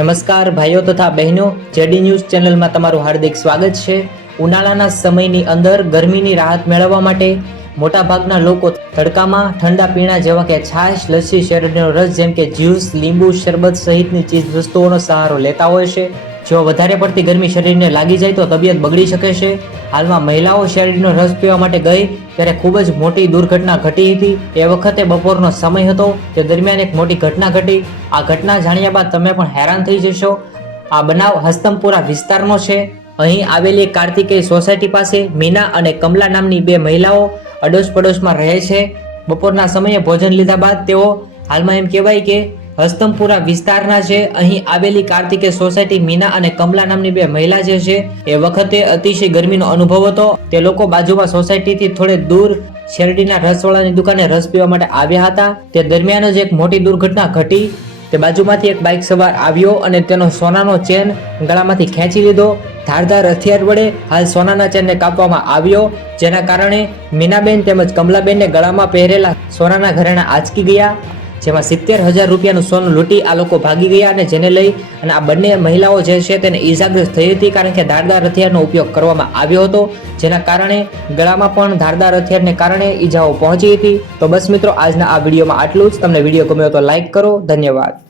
નમસ્કાર ભાઈઓ તથા બહેનો, જેડી ન્યૂઝ ચેનલમાં તમારું હાર્દિક સ્વાગત છે। ઉનાળાના સમયની અંદર ગરમીની રાહત મેળવવા માટે મોટાભાગના લોકો તડકામાં ઠંડા પીણા જેવા કે છાશ, લસ્સી, શેરડીનો રસ જેમ કે જ્યુસ, લીંબુ શરબત સહિતની ચીજ વસ્તુઓનો સહારો લેતા હોય છે। જો વધારે પડતી ગરમી શરીરને લાગી જાય તો તબિયત બગડી શકે છે। હાલમાં મહિલાઓ શેરડીનો રસ પીવા માટે ગઈ ત્યારે ખૂબ જ મોટી દુર્ઘટના ઘટી હતી। એ વખતે બપોરનો સમય હતો, તે દરમિયાન એક મોટી ઘટના ઘટી। આ ઘટના જાણ્યા બાદ તમે પણ હેરાન થઈ જશો। આ બનાવ હસ્તમપુરા વિસ્તારનો છે। અહીં આવેલી કાર્તિકેય સોસાયટી પાસે મીના અને કમલા નામની બે મહિલાઓ અડોશ પડોશમાં રહે છે। બપોરના સમયે ભોજન લીધા બાદ તેઓ હાલમાં એમ કહેવાય કે હસ્તમપુરા વિસ્તારના છે। અહીં આવેલી કાર્તિકેય સોસાયટી મીના અને કમલા નામની બે મહિલા જે છે એ વખતે અતિશય ગરમીનો અનુભવ હતો। તે લોકો બાજુમાં સોસાયટીથી થોડે દૂર શેરડીના રસવાળાની દુકાને રસ પીવા માટે આવ્યા હતા। તે દરમિયાન જ એક મોટી દુર્ઘટના ઘટી। તે બાજુમાંથી એક બાઇક સવાર આવ્યો અને તેનો સોનાનો ચેન ગળામાંથી ખેંચી લીધો। ધારદાર હથિયાર વડે હાલ સોનાના ચેનને કાપવામાં આવ્યો, જેના કારણે મીનાબેન તેમજ કમલાબેનને ગળામાં પહેરેલા સોનાના ઘરેણા આંચકી ગયા, જેમાં 70,000 રૂપિયાનું સોનું લૂંટી આ લોકો ભાગી ગયા। અને જેને લઈ અને આ બંને મહિલાઓ જે છે તેને ઈજાગ્રસ્ત થઈ હતી, કારણ કે ધારદાર હથિયારનો ઉપયોગ કરવામાં આવ્યો હતો, જેના કારણે ગળામાં પણ ધારદાર હથિયારને કારણે ઈજાઓ પહોંચી હતી। તો બસ મિત્રો, આજના આ વિડીયોમાં આટલું જ। તમને વિડીયો ગમ્યો તો લાઈક કરો। ધન્યવાદ।